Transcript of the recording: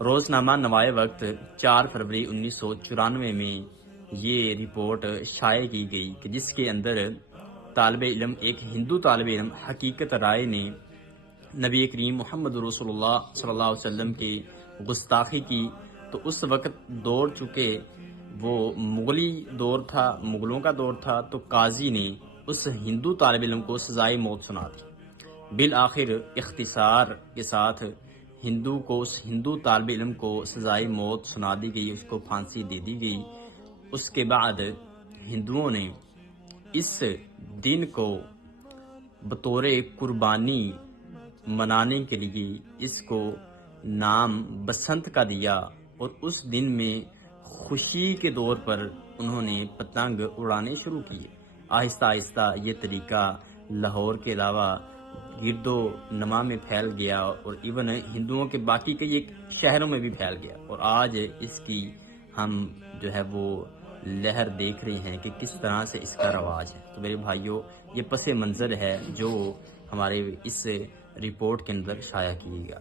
روزنامہ نوائے وقت 4 فروری 1994 میں یہ رپورٹ شائع کی گئی کہ جس کے اندر ایک ہندو طالب علم حقیقت رائے نے نبی کریم محمد رسول اللہ صلی اللہ علیہ وسلم کی گستاخی کی، تو اس وقت دور چکے وہ مغلی دور تھا، مغلوں کا دور تھا، تو قاضی نے اس ہندو طالب علم کو سزائے موت سنا دی۔ بالآخر اختصار کے ساتھ اس ہندو طالب علم کو سزائے موت سنا دی گئی، اس کو پھانسی دے دی گئی۔ اس کے بعد ہندوؤں نے اس دن کو بطور قربانی منانے کے لیے اس کو نام بسنت کا دیا، اور اس دن میں خوشی کے طور پر انہوں نے پتنگ اڑانے شروع کیے۔ آہستہ آہستہ یہ طریقہ لاہور کے علاوہ گرد و نما میں پھیل گیا، اور ایون ہندوؤں کے باقی کئی شہروں میں بھی پھیل گیا، اور آج اس کی ہم وہ لہر دیکھ رہے ہیں کہ کس طرح سے اس کا رواج ہے۔ تو میرے بھائیوں، یہ پس منظر ہے جو ہمارے اس رپورٹ کے اندر شائع کیے گا۔